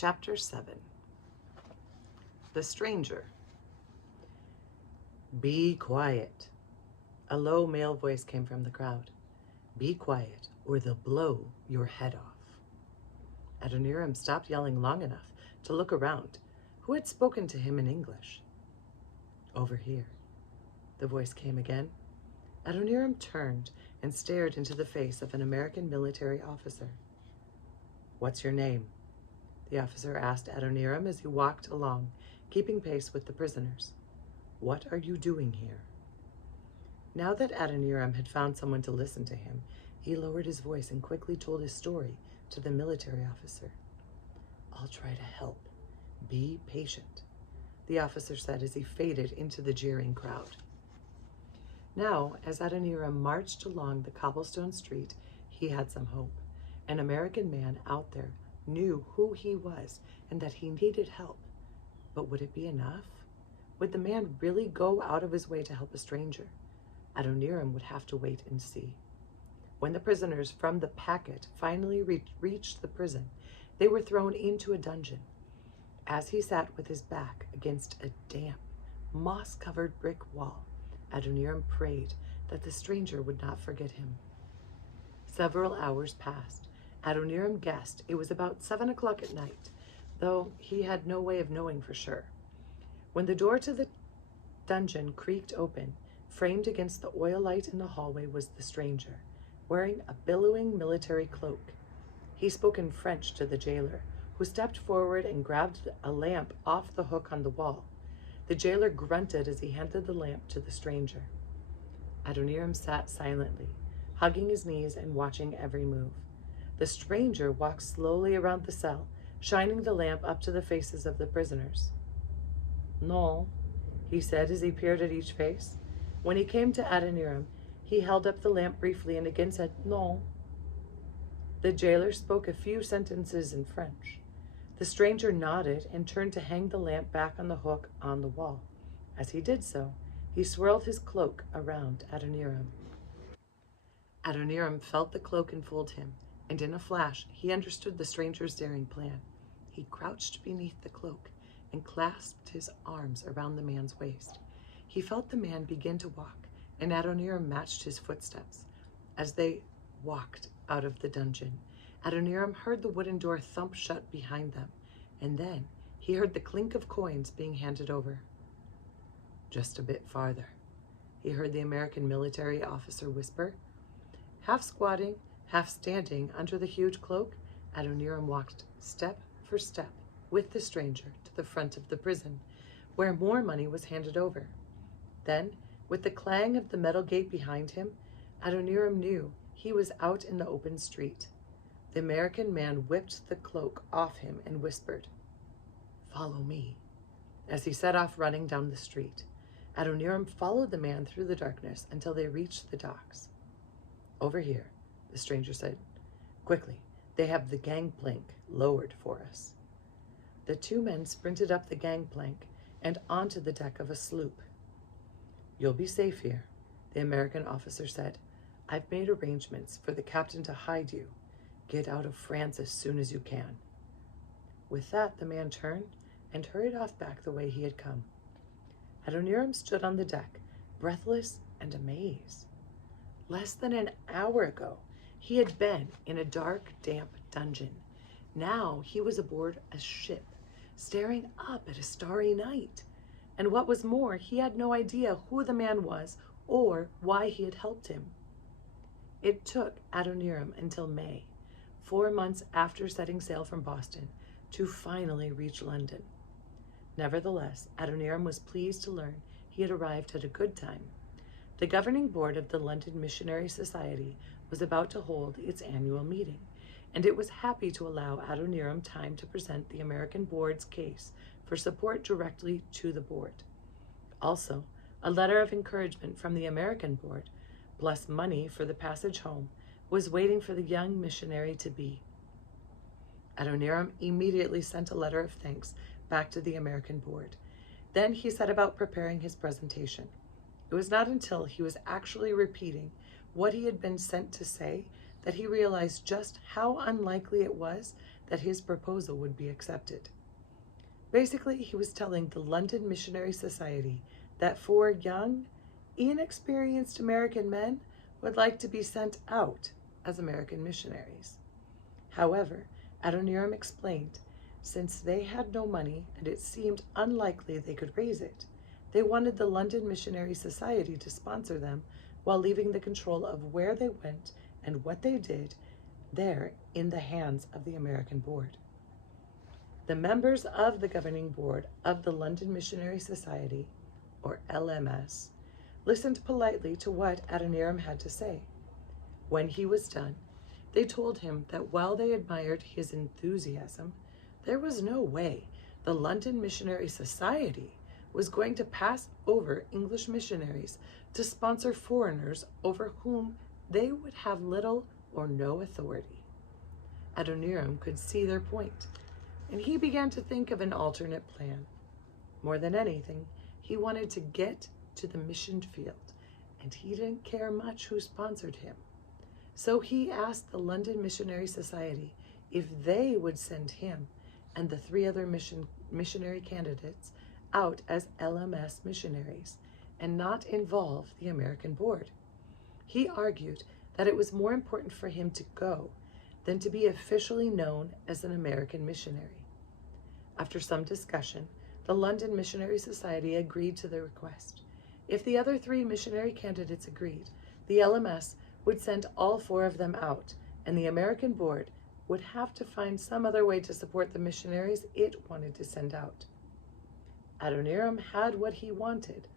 Chapter 7. The Stranger. Be quiet. A low male voice came from the crowd. Be quiet, or they'll blow your head off. Adoniram stopped yelling long enough to look around. Who had spoken to him in English? Over here. The voice came again. Adoniram turned and stared into the face of an American military officer. What's your name? The officer asked Adoniram as he walked along, keeping pace with the prisoners. What are you doing here? Now that Adoniram had found someone to listen to him, he lowered his voice and quickly told his story to the military officer. I'll try to help. Be patient, the officer said as he faded into the jeering crowd. Now, as Adoniram marched along the cobblestone street, he had some hope. An American man out there knew who he was and that he needed help. But would it be enough? Would the man really go out of his way to help a stranger? Adoniram would have to wait and see. When the prisoners from the packet finally reached the prison, they were thrown into a dungeon. As he sat with his back against a damp, moss-covered brick wall, Adoniram prayed that the stranger would not forget him. Several hours passed. Adoniram guessed it was about 7 o'clock at night, though he had no way of knowing for sure. When the door to the dungeon creaked open, framed against the oil light in the hallway was the stranger, wearing a billowing military cloak. He spoke in French to the jailer, who stepped forward and grabbed a lamp off the hook on the wall. The jailer grunted as he handed the lamp to the stranger. Adoniram sat silently, hugging his knees and watching every move. The stranger walked slowly around the cell, shining the lamp up to the faces of the prisoners. No, he said as he peered at each face. When he came to Adoniram, he held up the lamp briefly and again said, no. The jailer spoke a few sentences in French. The stranger nodded and turned to hang the lamp back on the hook on the wall. As he did so, he swirled his cloak around Adoniram. Adoniram felt the cloak enfold him, and in a flash, he understood the stranger's daring plan. He crouched beneath the cloak and clasped his arms around the man's waist. He felt the man begin to walk, and Adoniram matched his footsteps. As they walked out of the dungeon, Adoniram heard the wooden door thump shut behind them, and then he heard the clink of coins being handed over. Just a bit farther, he heard the American military officer whisper. Half squatting, half standing under the huge cloak, Adoniram walked step for step with the stranger to the front of the prison, where more money was handed over. Then, with the clang of the metal gate behind him, Adoniram knew he was out in the open street. The American man whipped the cloak off him and whispered, "Follow me," as he set off running down the street. Adoniram followed the man through the darkness until they reached the docks. Over here, the stranger said. Quickly, they have the gangplank lowered for us. The two men sprinted up the gangplank and onto the deck of a sloop. You'll be safe here, the American officer said. I've made arrangements for the captain to hide you. Get out of France as soon as you can. With that, the man turned and hurried off back the way he had come. Adoniram stood on the deck, breathless and amazed. Less than an hour ago, he had been in a dark, damp dungeon. Now he was aboard a ship, staring up at a starry night. And what was more, he had no idea who the man was or why he had helped him. It took Adoniram until May, 4 months after setting sail from Boston, to finally reach London. Nevertheless, Adoniram was pleased to learn he had arrived at a good time. The governing board of the London Missionary Society was about to hold its annual meeting, and it was happy to allow Adoniram time to present the American board's case for support directly to the board. Also, a letter of encouragement from the American board, plus money for the passage home, was waiting for the young missionary-to-be. Adoniram immediately sent a letter of thanks back to the American board. Then he set about preparing his presentation. It was not until he was actually repeating what he had been sent to say that he realized just how unlikely it was that his proposal would be accepted. Basically, he was telling the London Missionary Society that 4 young, inexperienced American men would like to be sent out as American missionaries. However, Adoniram explained, since they had no money and it seemed unlikely they could raise it, they wanted the London Missionary Society to sponsor them while leaving the control of where they went and what they did there in the hands of the American Board. The members of the governing board of the London Missionary Society, or LMS, listened politely to what Adoniram had to say. When he was done, they told him that while they admired his enthusiasm, there was no way the London Missionary Society was going to pass over English missionaries to sponsor foreigners over whom they would have little or no authority. Adoniram could see their point, and he began to think of an alternate plan. More than anything, he wanted to get to the mission field, and he didn't care much who sponsored him. So he asked the London Missionary Society if they would send him and the 3 other missionary candidates out as LMS missionaries and not involve the American Board. He argued that it was more important for him to go than to be officially known as an American missionary. After some discussion, the London Missionary Society agreed to the request. If the other 3 missionary candidates agreed, the LMS would send all 4 of them out, and the American Board would have to find some other way to support the missionaries it wanted to send out. Adoniram had what he wanted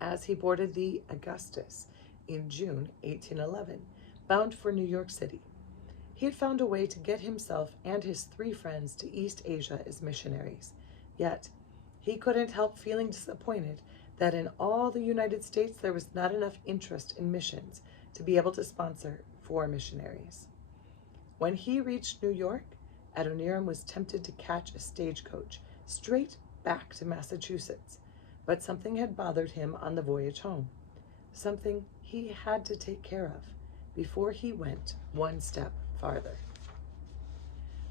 as he boarded the Augustus in June 1811, bound for New York City. He had found a way to get himself and his 3 friends to East Asia as missionaries, yet he couldn't help feeling disappointed that in all the United States there was not enough interest in missions to be able to sponsor 4 missionaries. When he reached New York, Adoniram was tempted to catch a stagecoach straight back to Massachusetts, but something had bothered him on the voyage home, something he had to take care of before he went one step farther.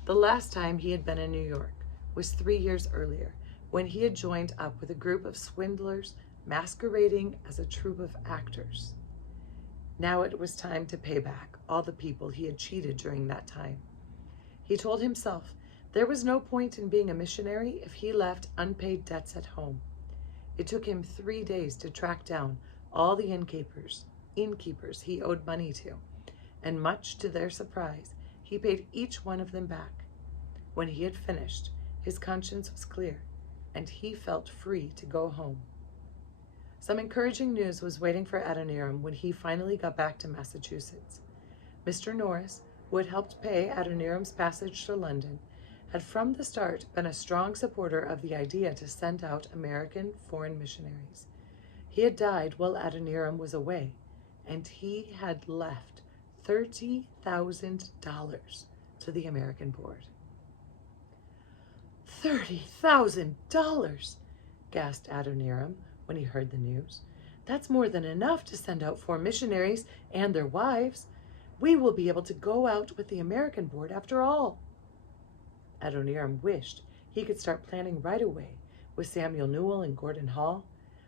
The last time he had been in New York was 3 years earlier, when he had joined up with a group of swindlers masquerading as a troupe of actors. Now it was time to pay back all the people he had cheated during that time. He told himself there was no point in being a missionary if he left unpaid debts at home. It took him 3 days to track down all the innkeepers he owed money to, and much to their surprise, he paid each one of them back. When he had finished, his conscience was clear, and he felt free to go home. Some encouraging news was waiting for Adoniram when he finally got back to Massachusetts. Mr. Norris, who had helped pay Adoniram's passage to London, had from the start been a strong supporter of the idea to send out American foreign missionaries. He had died while Adoniram was away, and he had left $30,000 to the American Board. $30,000! gasped Adoniram when he heard the news. That's more than enough to send out 4 missionaries and their wives. We will be able to go out with the American Board after all. Adoniram wished he could start planning right away with Samuel Newell and Gordon Hall,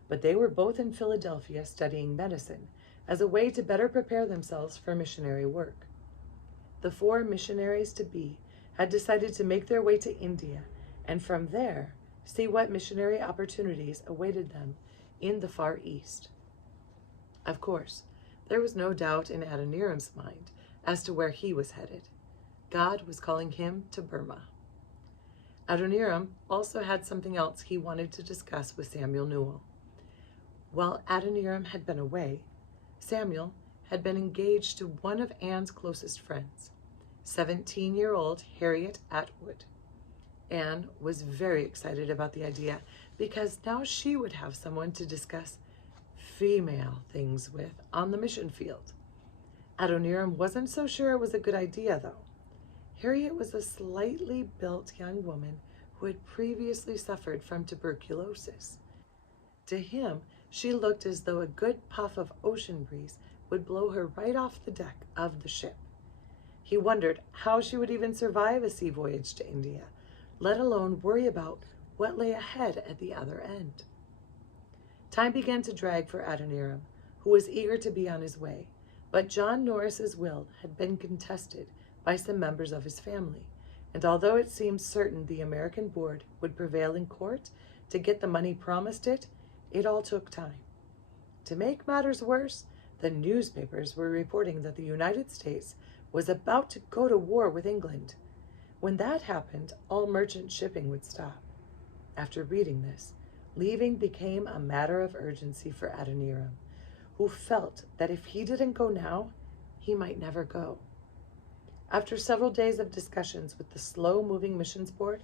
but they were both in Philadelphia studying medicine as a way to better prepare themselves for missionary work. The 4 missionaries-to-be had decided to make their way to India and from there see what missionary opportunities awaited them in the Far East. Of course, there was no doubt in Adoniram's mind as to where he was headed. God was calling him to Burma. Adoniram also had something else he wanted to discuss with Samuel Newell. While Adoniram had been away, Samuel had been engaged to one of Anne's closest friends, 17-year-old Harriet Atwood. Anne was very excited about the idea because now she would have someone to discuss female things with on the mission field. Adoniram wasn't so sure it was a good idea, though. Harriet was a slightly built young woman who had previously suffered from tuberculosis. To him, she looked as though a good puff of ocean breeze would blow her right off the deck of the ship. He wondered how she would even survive a sea voyage to India, let alone worry about what lay ahead at the other end. Time began to drag for Adoniram, who was eager to be on his way, but John Norris's will had been contested by some members of his family, and although it seemed certain the American board would prevail in court to get the money promised it, it all took time. To make matters worse, the newspapers were reporting that the United States was about to go to war with England. When that happened, all merchant shipping would stop. After reading this, leaving became a matter of urgency for Adoniram, who felt that if he didn't go now, he might never go. After several days of discussions with the slow-moving missions board,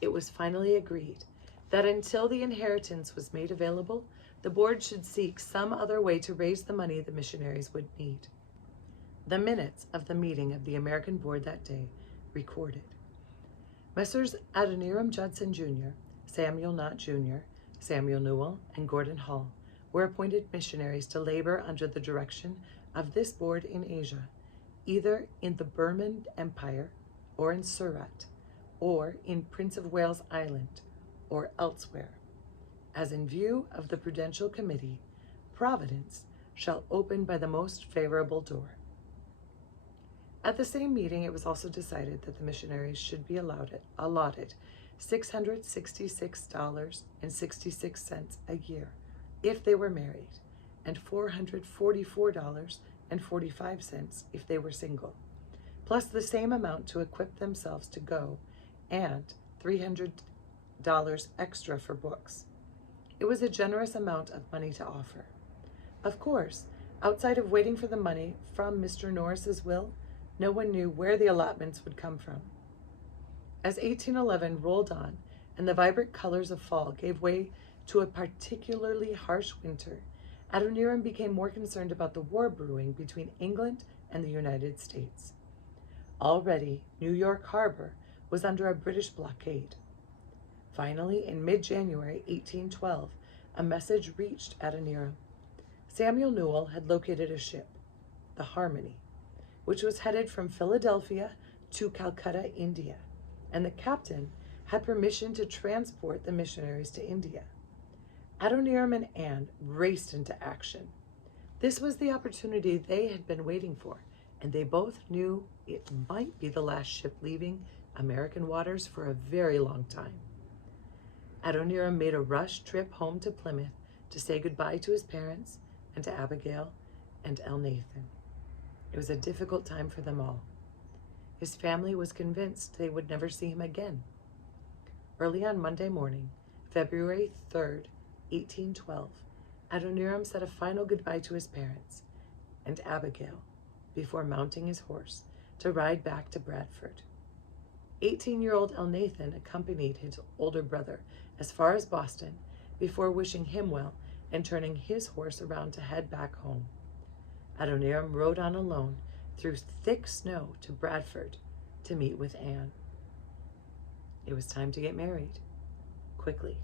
it was finally agreed that until the inheritance was made available, the board should seek some other way to raise the money the missionaries would need. The minutes of the meeting of the American board that day recorded. Messrs. Adoniram Judson Jr., Samuel Knott Jr., Samuel Newell, and Gordon Hall were appointed missionaries to labor under the direction of this board in Asia, either in the Burman Empire, or in Surat, or in Prince of Wales Island, or elsewhere, as in view of the Prudential Committee, Providence shall open by the most favorable door. At the same meeting, it was also decided that the missionaries should be allotted $666.66 a year if they were married, and $444.45 if they were single, plus the same amount to equip themselves to go, and $300 extra for books. It was a generous amount of money to offer. Of course, outside of waiting for the money from Mr. Norris's will, no one knew where the allotments would come from. As 1811 rolled on and the vibrant colors of fall gave way to a particularly harsh winter, Adoniram became more concerned about the war brewing between England and the United States. Already, New York Harbor was under a British blockade. Finally, in mid-January 1812, a message reached Adoniram. Samuel Newell had located a ship, the Harmony, which was headed from Philadelphia to Calcutta, India, and the captain had permission to transport the missionaries to India. Adoniram and Anne raced into action. This was the opportunity they had been waiting for, and they both knew it might be the last ship leaving American waters for a very long time. Adoniram made a rush trip home to Plymouth to say goodbye to his parents and to Abigail and Elnathan. It was a difficult time for them all. His family was convinced they would never see him again. Early on Monday morning, February 3rd, 1812, Adoniram said a final goodbye to his parents and Abigail before mounting his horse to ride back to Bradford. 18-year-old Elnathan accompanied his older brother as far as Boston before wishing him well and turning his horse around to head back home. Adoniram rode on alone through thick snow to Bradford to meet with Anne. It was time to get married, quickly.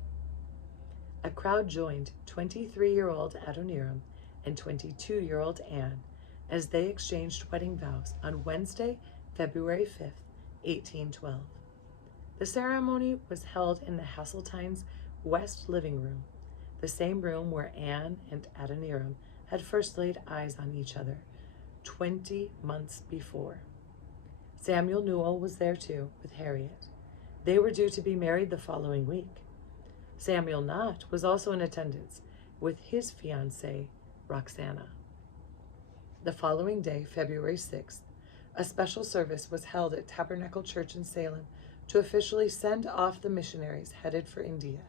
A crowd joined 23-year-old Adoniram and 22-year-old Anne as they exchanged wedding vows on Wednesday, February 5th, 1812. The ceremony was held in the Hasseltine's West living room, the same room where Anne and Adoniram had first laid eyes on each other 20 months before. Samuel Newell was there too, with Harriet. They were due to be married the following week. Samuel Knott was also in attendance with his fiancée, Roxana. The following day, February 6th, a special service was held at Tabernacle Church in Salem to officially send off the missionaries headed for India.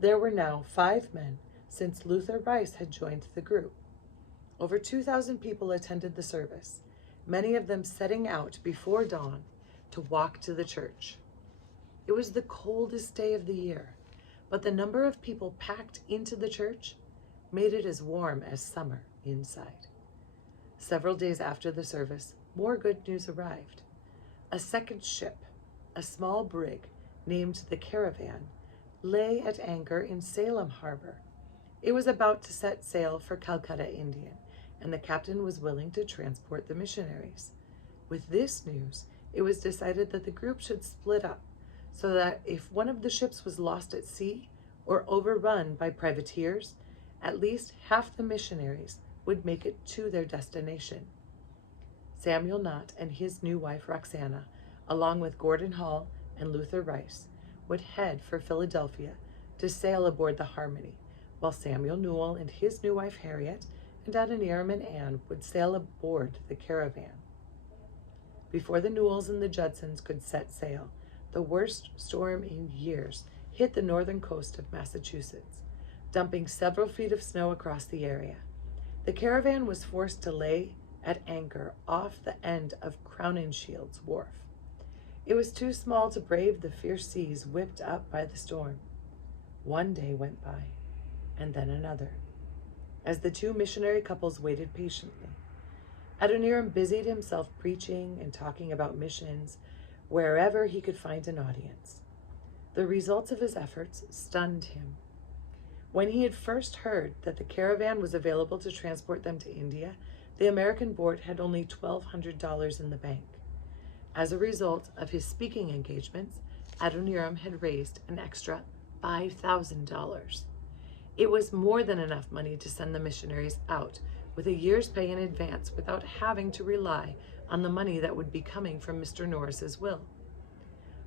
There were now 5 men since Luther Rice had joined the group. Over 2,000 people attended the service, many of them setting out before dawn to walk to the church. It was the coldest day of the year, but the number of people packed into the church made it as warm as summer inside. Several days after the service, more good news arrived. A second ship, a small brig named the Caravan, lay at anchor in Salem Harbor. It was about to set sail for Calcutta, India, and the captain was willing to transport the missionaries. With this news, it was decided that the group should split up so that if one of the ships was lost at sea or overrun by privateers, at least half the missionaries would make it to their destination. Samuel Knott and his new wife Roxana, along with Gordon Hall and Luther Rice, would head for Philadelphia to sail aboard the Harmony, while Samuel Newell and his new wife Harriet and Adoniram and Anne would sail aboard the caravan. Before the Newells and the Judsons could set sail, the worst storm in years hit the northern coast of Massachusetts, dumping several feet of snow across the area. The caravan was forced to lay at anchor off the end of Crownshield's wharf. It was too small to brave the fierce seas whipped up by the storm. One day went by, and then another, as the two missionary couples waited patiently. Adoniram busied himself preaching and talking about missions wherever he could find an audience. The results of his efforts stunned him. When he had first heard that the caravan was available to transport them to India, the American board had only $1,200 in the bank. As a result of his speaking engagements, Adoniram had raised an extra $5,000. It was more than enough money to send the missionaries out with a year's pay in advance without having to rely on the money that would be coming from Mr. Norris's will.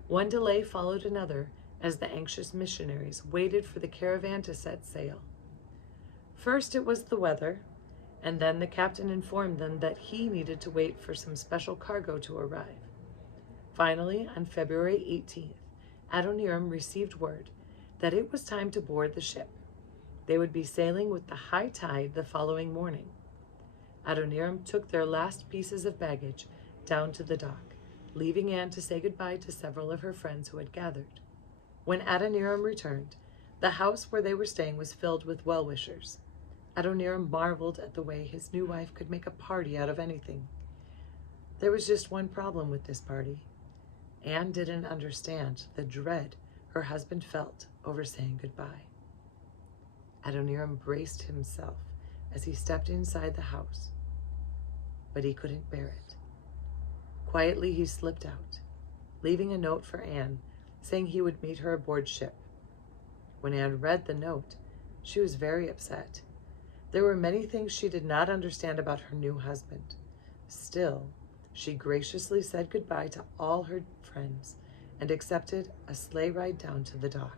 One delay followed another as the anxious missionaries waited for the caravan to set sail. First it was the weather, and then the captain informed them that he needed to wait for some special cargo to arrive. Finally, on February 18th, Adoniram received word that it was time to board the ship. They would be sailing with the high tide the following morning. Adoniram took their last pieces of baggage down to the dock, leaving Anne to say goodbye to several of her friends who had gathered. When Adoniram returned, the house where they were staying was filled with well-wishers. Adoniram marveled at the way his new wife could make a party out of anything. There was just one problem with this party. Anne didn't understand the dread her husband felt over saying goodbye. Adoniram braced himself as he stepped inside the house, but he couldn't bear it. Quietly he slipped out, leaving a note for Anne saying he would meet her aboard ship. When Anne read the note, she was very upset. There were many things she did not understand about her new husband. Still, she graciously said goodbye to all her friends and accepted a sleigh ride down to the dock.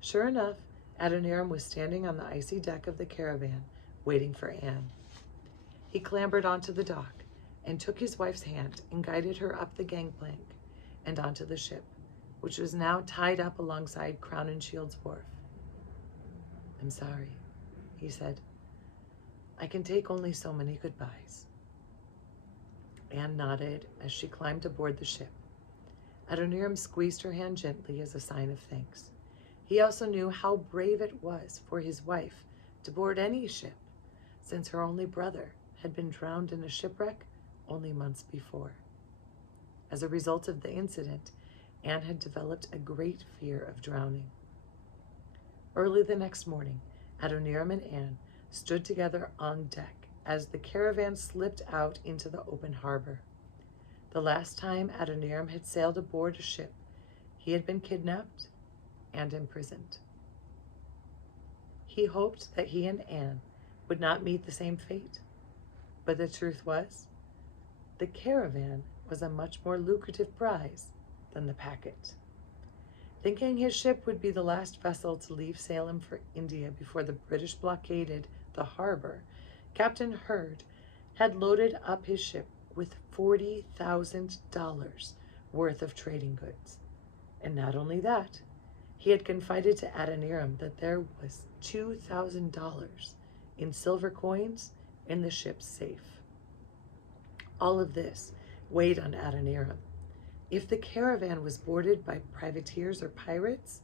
Sure enough, Adoniram was standing on the icy deck of the caravan, waiting for Anne. He clambered onto the dock and took his wife's hand and guided her up the gangplank and onto the ship, which was now tied up alongside Crownshield's wharf. "I'm sorry," he said. "I can take only so many goodbyes." Anne nodded as she climbed aboard the ship. Adoniram squeezed her hand gently as a sign of thanks. He also knew how brave it was for his wife to board any ship, since her only brother had been drowned in a shipwreck only months before. As a result of the incident, Anne had developed a great fear of drowning. Early the next morning, Adoniram and Anne stood together on deck as the caravan slipped out into the open harbor. The last time Adoniram had sailed aboard a ship, he had been kidnapped and imprisoned. He hoped that he and Anne would not meet the same fate, but the truth was, the caravan was a much more lucrative prize than the packet. Thinking his ship would be the last vessel to leave Salem for India before the British blockaded the harbor, Captain Hurd had loaded up his ship with $40,000 worth of trading goods. And not only that, he had confided to Adoniram that there was $2,000 in silver coins in the ship's safe. All of this weighed on Adoniram. If the caravan was boarded by privateers or pirates,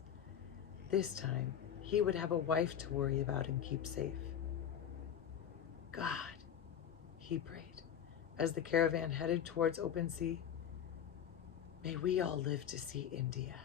this time he would have a wife to worry about and keep safe. "God," he prayed, as the caravan headed towards open sea, "may we all live to see India."